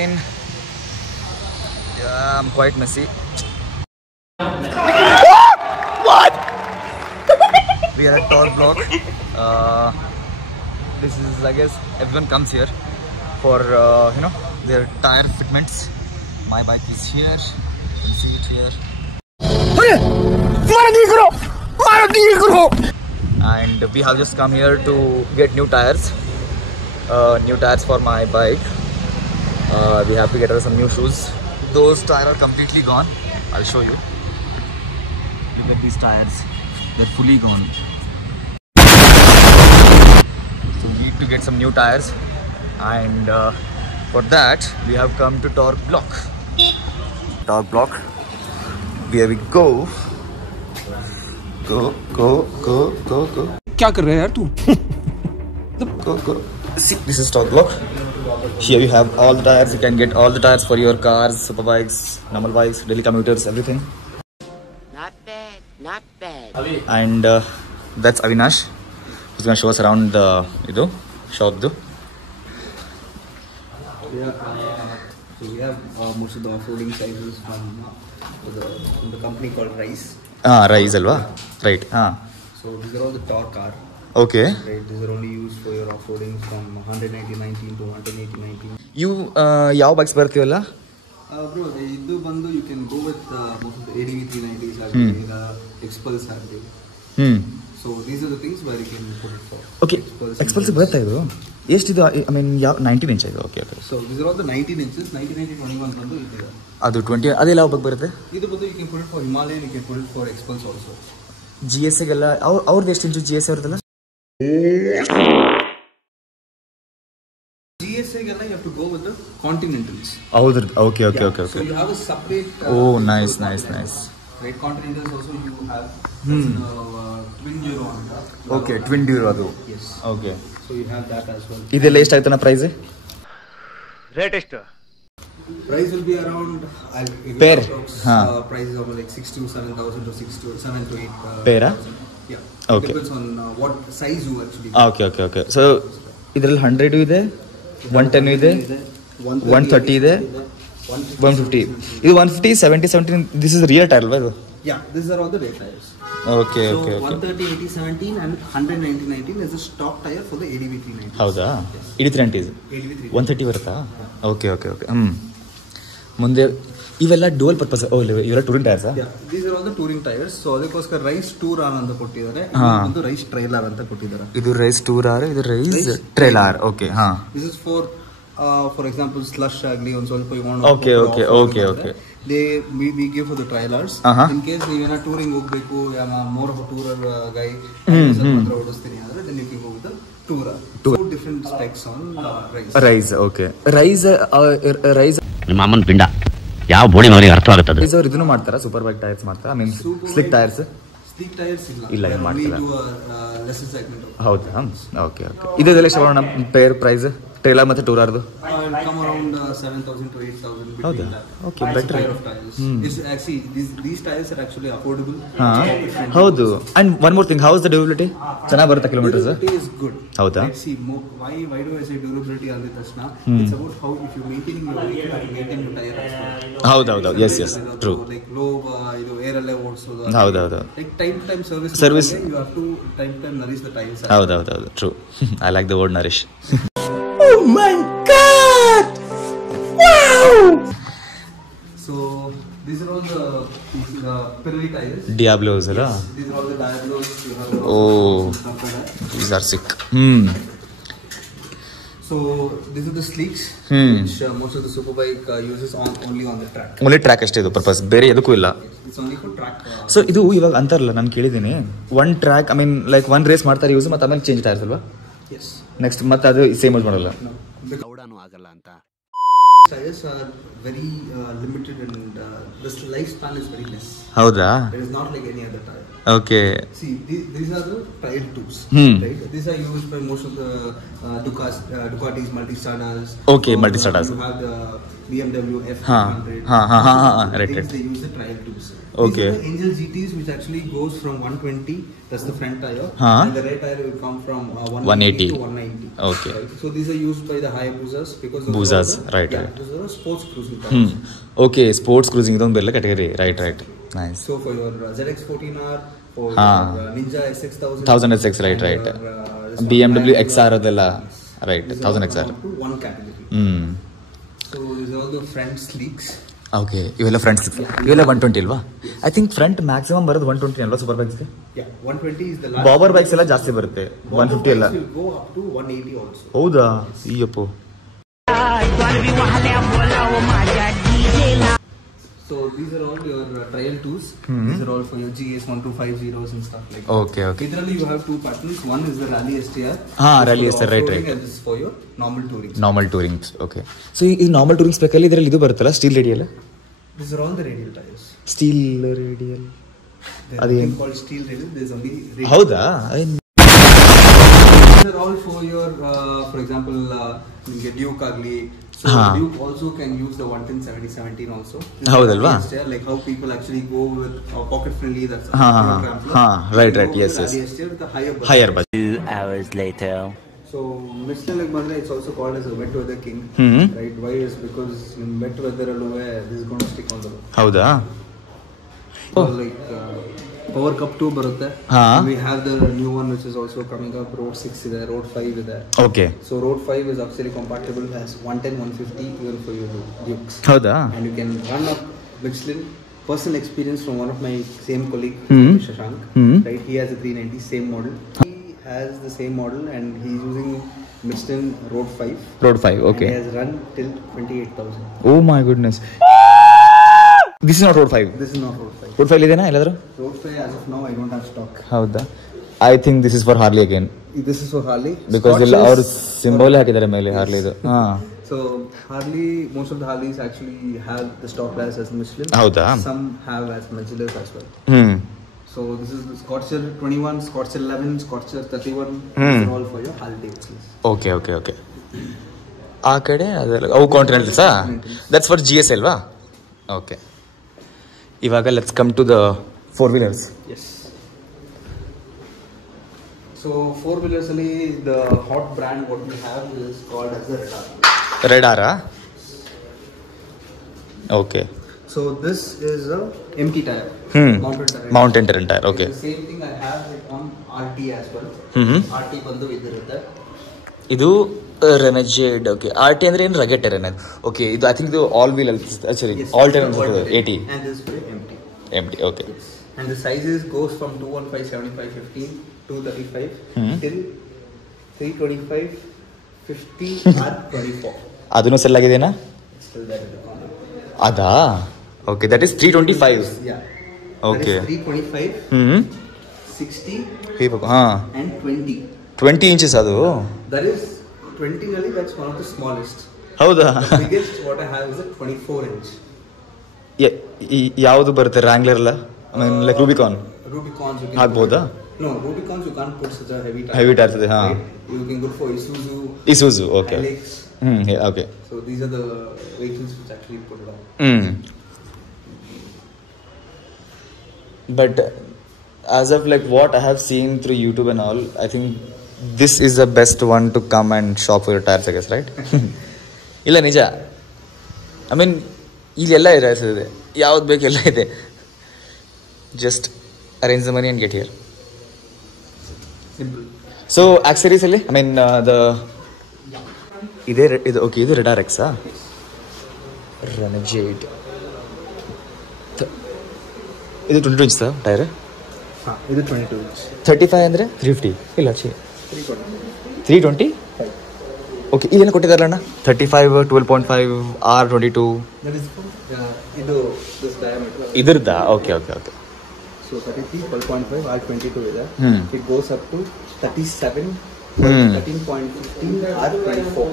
again. Yeah, I'm quite messy. What? We are at Torque Block. This is, I guess, everyone comes here for their tire fitments. My bike is here. You can see it here. And we have just come here to get new tires. New tires for my bike. We have to get her some new shoes. Those tires are completely gone. I'll show you. Look at these tires. They're fully gone. So we need to get some new tires. And for that, we have come to Torque Block. Torque Block. Here we go. Go. क्या कर रहा है यार तू? Go. See, this is Torque Block. Here you have all the tires. You can get all the tires for your cars, super bikes, normal bikes, daily commuters, everything. Not bad. And that's Avinash, who's gonna show us around the shop. Yeah, so we have most of the off-roading sizes from the company called Rise. Rise alva? Right. So these are all the Torque car. Okay. Right, these are only used for your off-roading from 190/19 to 180/19. You ಯಾವ bikes ಬರ್ತೀವಲ್ಲ? Bro, you can go with most of the ADV 390s, the Expulse agri. So these are the things where you can put it for. Okay. Expulse ಬರ್ತಾ ಇದು? ಎಷ್ಟಿದು? I mean, 19 inch ಇದು. Okay. So these are all the 19 inches. 19/21 ಬಂದು ಇದೆ. ಅದು 20. ಅದೆಲ್ಲ ಯಾವ bike ಬರುತ್ತೆ? ಇದು ಬಂದು you can put it for Himalayan, you can put it for Expulse also. GS ಗೆಲ್ಲ ಅವ್ರದ್ದು ಎಷ್ಟು ಇಂಚು GS ಅವ್ರದಲ್ಲ? GSA you have to go with the Continentals. Okay. So you have a separate. Nice. Right, Continentals also you have. Twin Duro on that. Okay, Twin Duro adu. Yes. Okay. So you have that as well. ಇದೆಲ್ಲ ಎಷ್ಟು ಆಯ್ತನ price? Rate ಎಷ್ಟು? Price will be around. Pair. Price is around like 6 to 7,000 to 6 to 7 to 8. Pair? Yeah. Okay. Depends on what size you actually. Okay. So ಇದರಲ್ಲಿ 100 ಇದೆ, 110 ಇದೆ, 130 ಇದೆ, 150. ಇದು 150, 70, 17. This is real tire ಅಲ್ವಾ ಇದು? Yeah, these are all the real tires. Okay. 130, 80, 17 and 190, 19 is a stock tire for the ADV 390. ಹೌದಾ? 83 is. ADV 390. 130 ಬರುತ್ತಾ? Okay. ಮುಂದೆ ಇವೆಲ್ಲ ಡುವಲ್ ಪರ್ಪಸ್. ಇವೆಲ್ಲ touring tyres? These are all the touring tires. So ಅದಕ್ಕೋಸ್ಕರ rise tour R ಅಂತ ಕೊಟ್ಟಿದ್ದಾರೆ. ಇದು rise trailer ಅಂತ ಕೊಟ್ಟಿದ್ದಾರೆ. ಇದು ರೈಸ್ ಟೂರ್ ಆರ್, ಇದು rise trailer. Okay. This is for example slush agli on ಸ್ವಲ್ಪ you want. Okay. We give for the trailers. In case you are touring ಹೋಗಬೇಕು, more of a tourer guy, ಮಾತ್ರ ಓಡಿಸ್ತೀನಿ ಅಂದ್ರೆ then you can go with the tourer. Two different specs on rise. Okay. Rise ನಿಮ್ಮ ಅಮ್ಮನ ಪಿಂಡ ಯಾವ body ಮಗನಿಗೆ ಅರ್ಥವಾಗುತ್ತದೆ? Rice ಅವರು ಇದನ್ನು ಮಾಡ್ತಾರಾ? ಸೂಪರ್ ಬೈಕ್ ಟೈರ್ಸ್ ಮಾಡ್ತಾರಾ? I mean slick tyres? Slick tyres ಇಲ್ಲ ಏನು ಮಾಡ್ತಿಲ್ಲ. Lesser segment. ಹೌದಾ? ಓಕೆ. ಇದೆಲ್ಲ ಎಷ್ಟು ಬರೋಣ ಪೇರ್ ಪ್ರೈಸ್? ಟ್ರೇಲರ್ ಮತ್ತೆ ಟೂರರ್ದು? Come around 7,000 to 8,000 between that. Okay, better. Pair of tires. It's actually these tires are actually affordable. ಹೌದು. And one more thing, how is the durability? ಚೆನ್ನಾಗಿ ಬರುತ್ತಾ kilometres? Durability is good. ಹೌದಾ? Let's see, why do I say durability ಅಂದ ತಕ್ಷಣ? It's about how if you maintaining your vehicle, you have to maintain your tire as well. ಹೌದೌದು. Yes. True. Like low ಇದು air ಅಲ್ಲೇ ಓಡಿಸೋದು. ಹೌದೌದು. Like time service. You have to time nourish the tires. ಹೌದೌದು. True. I like the word nourish. Oh my God! Wow! So these are all the Pirelli tires. Diablos, right? Yes, these are all the Diablos. These are sick. So these are the sleeks, which most of the superbike uses only on the track. Only track ಅಷ್ಟೇ ಇದು purpose, ಬೇರೆ ಎದಕ್ಕೂ ಇಲ್ಲ. It's only for track. So ಇದು ಇವಾಗ ಅಂತಾರಲ್ಲ, ನಾನು ಕೇಳಿದ್ದೀನಿ, one track, I mean like one race ಮಾಡ್ತಾರೆ ಯೂಸ್, ಮತ್ತೆ ಆಮೇಲೆ ಚೇಂಜ್ ಟೈರ್ಸ್ ಅಲ್ವಾ? Yes. ನೆಕ್ಸ್ಟ್ ಮತ್ತೆ ಅದು ಸೇಮ್ ಯೂಸ್ ಮಾಡಲ್ಲ? ಲೌಡಾನು ಆಗಲ್ಲ ಅಂತ. Tires are very limited and the lifespan is very less. ಹೌದಾ? It is not like any other tire. Okay. See, these are the trial tubes. Right? These are used by most of the Ducatis, Multistradas. Okay, Multistradas. You have the BMW F300. Right. They use the trial tubes. Okay. These are the Angel GTs, which actually goes from 120. That's the front tire. And the rear tire will come from 180 to 190. Okay. Right? So these are used by the Hayabusas because of Busas, right. those are sports cruising cars. Okay, sports cruising ಇದೊಂದು ಬೇರೆ category. Right. Nice. So for your ZX14R, for your Ninja SX1000. 1000 SX, right. BMW XR ಅದೆಲ್ಲ, right. 1000 XR. One category. So these are all the front sleeks. Okay, ಇವೆಲ್ಲ front ಇವೆಲ್ಲ 120 ಅಲ್ವಾ? I think front maximum ಬರೋದು 120 ಅಲ್ವಾ super ಬೈಕ್ಸ್ಗೆ? 120 is the last. Bobber bikes ಎಲ್ಲ ಜಾಸ್ತಿ ಬರುತ್ತೆ, 150 ಎಲ್ಲ. Will go up to 180 also. ಹೌದಾ? ಅಯ್ಯಪ್ಪೋ. So these are all your trial tools. These are all for your GS 1250s and stuff like that. Okay. Literally you have two patterns. One is the Rally STR. Rally STR, right. And this is for your normal touring. Normal touring, okay. So ಈ normal touring ಸ್ಪೆಕಲ್ಲಿ ಇದರಲ್ಲಿ ಇದು ಬರುತ್ತಲ್ಲ, steel radial? These are all the radial tires. Steel radial ಅದೇನು called steel radial. There's only radial. ಹೌದಾ? These are all for your for example Duke agli. So Duke also can use the 110 70 also. ಹೌದಲ್ವಾ? Like how people actually go with pocket friendly, that's right, yes. With a higher budget. 2 hours later. So Michelin like Madra, it's also called as a wet weather king. Right? Why is because in wet weather this is going to stick on the road. ಹೌದಾ? So like Power Cup 2 barutte. We have the new one which is also coming up. Road 6 is there, Road 5 is there. Okay. So Road 5 is absolutely compatible, has 110, 150 even for your Dukes. ಹೌದಾ? And you can run up Michelin. Personal experience from one of my same colleague, Shashank. Right? He has a 390 same model. He has the same model and he's using Michelin Road 5. Road 5, okay. And he has run till 28,000. Oh my goodness. This is not Road 5. This is not Road 5. Road 5 ಇದೆನಾ ಎಲ್ಲಾದರೂ? Road 5 as of now I don't have stock. ಹೌದಾ? I think this is for Harley again. This is for Harley. Because ಅವರು symbol ಹಾಕಿದ್ದಾರೆ ಮೇಲೆ ಹಾರ್ಲಿದು. So Harley, most of the Harleys actually have the stock glass as Michelin. ಹೌದಾ? Some have as Mercedes as well. So this is the Scotcher 21, Scotcher 11, Scotcher 31. These are all for your Harley Davidsons. Okay. ಆ ಕಡೆ ಅದೆಲ್ಲ ಅವು ಕಾಂಟಿನೆಂಟಲ್ಸಾ? That's for GS ಅಲ್ವಾ? Okay. ಇವಾಗ let's come to the 4-wheelers. Yes. So 4-wheelers ಅಲ್ಲಿ the hot brand what we have is called as the Redara. Okay. So this is a empty tire. Mountain terrain tire. Okay. The same thing I have it on RT as well. RT ಬಂದು ಇದಿರುತ್ತೆ. ಇದು Renegade. Okay. RT ಅಂದ್ರೆ ಏನು rugged terrain. Okay. ಇದು I think ಇದು all wheel sorry all terrain 80. And this is empty. Okay. Yes. And the sizes goes from 215, 75, 15, 235 till 325, 50 or 24. ಅದನ್ನು cell ಆಗಿದೆನಾ? Still there in the corner. ಅದಾ? Okay, that is 325. Yeah. Okay. That is 325, 60 and 20. 20 inches ಅದು? That is 20 ನಲ್ಲಿ that's one of the smallest. ಹೌದಾ? The biggest what I have is a 24 inch. ಯಾವುದು ಬರುತ್ತೆ Wrangler ಅಲ್ಲ? I mean like Rubicon. Rubicons you can ಹಾಕ್ಬೋದಾ? No, Rubicons you can't put such a heavy tire. Heavy tires ಇದೆ, ಹಾ. You can go for Isuzu. Okay. Hilux. Okay. So these are the vehicles which actually put it on. But as of like what I have seen through YouTube and all, I think this is the best one to come and shop for your tires, I guess, right? ಇಲ್ಲ ನಿಜ. I mean ಇಲ್ಲೆಲ್ಲ ಇದೆ, ಯಾವ್ದು ಬೇಕು ಎಲ್ಲ ಇದೆ. Just arrange the money and get here. Simple. So accessories ಅಲ್ಲಿ I mean the ಇದು okay, ಇದು Redar X Renegade. ಇದು 22 inch ಟೈರ್. ಇದು 22 inch. 35 ಅಂದರೆ 350 ಇಲ್ಲ 320. ಓಕೆ, ಇದೇನು ಕೊಟ್ಟಿದ್ದಾರಣ್ಣ? 35, 12.5, R22. That is ಇದು this diameter. ಇದ್ರದ್ದಾ? Okay. So 33, 12.5, R22 ಇದೆ. It goes up to 37, 13.15, R24.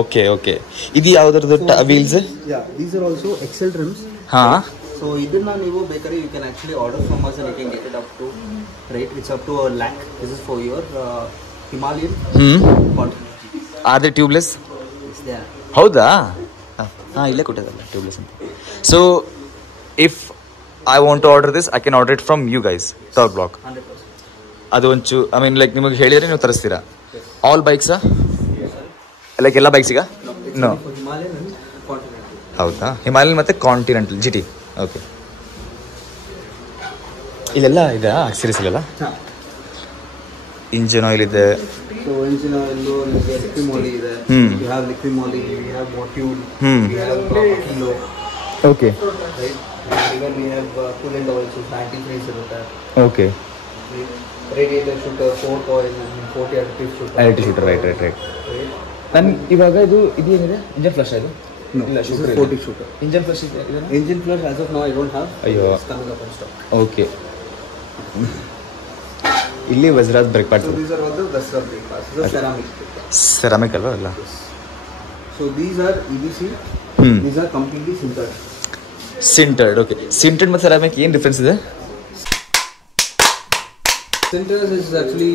Okay. ಇದು ಯಾವ್ದ್ರದ್ದು wheels? Yeah, these are also XL trims. ಹಾ. So So ಇದನ್ನ ನೀವು ಬೇಕಾದ್ರೆ you can actually order from us and you can get it up to, right, it's up to 1 lakh. This is for your Himalayan continent. Are they tubeless? Yes, they are. ಹೌದಾ? ಹಾಂ ಇಲ್ಲೇ ಕೊಟ್ಟಿದ್ದಲ್ಲ tubeless ಅಂತ. So if I want to order this I can order it from you guys third block. 100%. ಅದು ಒಂಚು I mean like ನಿಮಗೆ ಹೇಳಿದರೆ ನೀವು ತರಿಸ್ತೀರಾ? All ಬೈಕ್ಸಾ? Like ಎಲ್ಲ ಬೈಕ್ಸಿಗ? ನೋ. Himalayan and continental. ಹೌದಾ? ಹಿಮಾಲಯನ್ ಮತ್ತು ಕಾಂಟಿನೆಂಟಲ್ GT. ಓಕೆ. ಇಲ್ಲೆಲ್ಲ ಇದೆ ಆಕ್ಸರೀಸ್ ಇಲ್ಲೆಲ್ಲ? ಇಂಜಿನ್ ಆಯಿಲ್ ಇದೆ. So engine oil, liquimoli ಇದೆ. We have liquimoli, we have module, we have kilo. Okay. Right? Even we have coolant oil, so antifreeze ಇರುತ್ತೆ. Okay. Radiator shooter, fork oil, and 40 additive shooter. additive shooter, right. ನಾನು ಇವಾಗ ಇದು ಏನಿದೆ engine flush ಇದು? No, ಇಲ್ಲ, this shooter is ಇದೆ. 40 shooter. Engine flush ಇದೆ? Engine flush as of now I don't have. ಅಯ್ಯೋ. It's coming up in stock. Okay. ಇಲ್ಲಿ ವಜ್ರಾಜ್ brake pads. So these are all the Vesra brake pads. These are ceramic brake pads. Ceramic ಅಲ್ವಾ ಎಲ್ಲ? So these are EBC. These are completely sintered. Sintered. Okay. Sintered ಮತ್ತು ceramic ಏನು difference ಇದೆ? Sintered is actually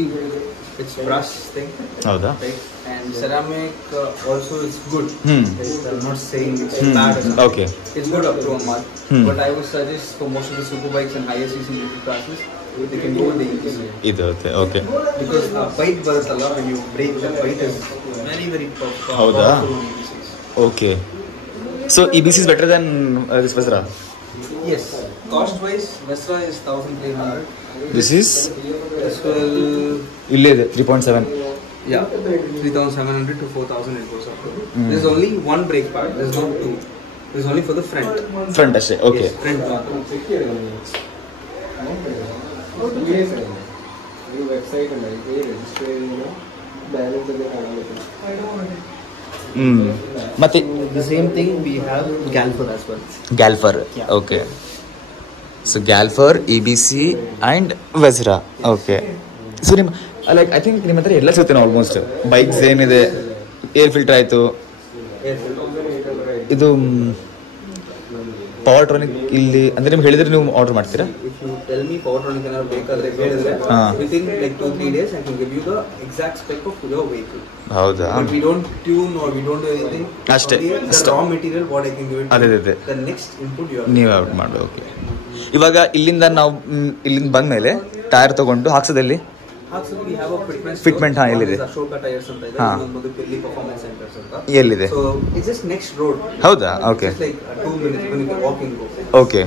it's brush thing. ಹೌದಾ? Right? And ceramic also is good. Right? I'm not saying it's bad or something. Okay. It's good up to a mark. But I would suggest for most of the super bikes and higher CC classes, they can go with the EBC. ಇದು okay. Because bite ಬರುತ್ತಲ್ಲ when you break the bite is very powerful. ಹೌದಾ? EBCs. Okay. So EBC is better than this Vesra? Yes. Cost wise, Vesra is 1,300. This is Vestel, ಇಲ್ಲೇ ಇದೆ 3.7. yeah, 3,700 to 4,000 it goes up to. There's only one brake pad. There's not two. There's only for the front. Front ಅಷ್ಟೇ. Okay. Yes, front one. ಮತ್ತೆ The same thing we have Galfer as well. Galfer. Okay. So Galfer, EBC and Vesrah. Okay. So ನಿಮ್ಮ like I think ನಿಮ್ಮ ಹತ್ರ ಎಲ್ಲ ಸಿಗ್ತೇನೆ almost. Bikes ಏನಿದೆ, air filter ಆಯಿತು, ಇದು ಪವರ್ ಟ್ರಾನಿಕ್ ಇಲ್ಲಿ ಅಂದರೆ ನಿಮ್ಗೆ ಹೇಳಿದ್ರೆ ನೀವು ಆರ್ಡರ್ ಮಾಡ್ತೀರಾ? If you tell me power tronic ಏನಾದ್ರು ಬೇಕಾದ್ರೆ ಹೇಳಿದ್ರೆ within like 2-3 days I can give you the exact spec of your vehicle. ಹೌದಾ? But we don't tune or we don't do anything. ಅಷ್ಟೇ. The raw material what I can give it. ಅದೇ. The next input you have. ನೀವು out ಮಾಡೋದು. Okay. ಇವಾಗ ಇಲ್ಲಿಂದ ನಾವು ಇಲ್ಲಿಂದ ಬಂದ ಮೇಲೆ ಟೈರ್ ತಗೊಂಡು ಹಾಕ್ಸೋದಲ್ಲಿ Actually, we have a Fitment, हाँ, ಎಲ್ಲಿದೆ? Ashoka tires ಅಂತ ಇದೆ. हाँ. ಇನ್ನೊಂದು Delhi performance centers ಅಂತ. ಎಲ್ಲಿದೆ? So it's just next road. ಹೌದಾ? Okay. Just like 2 minutes when you can walk in go. Okay.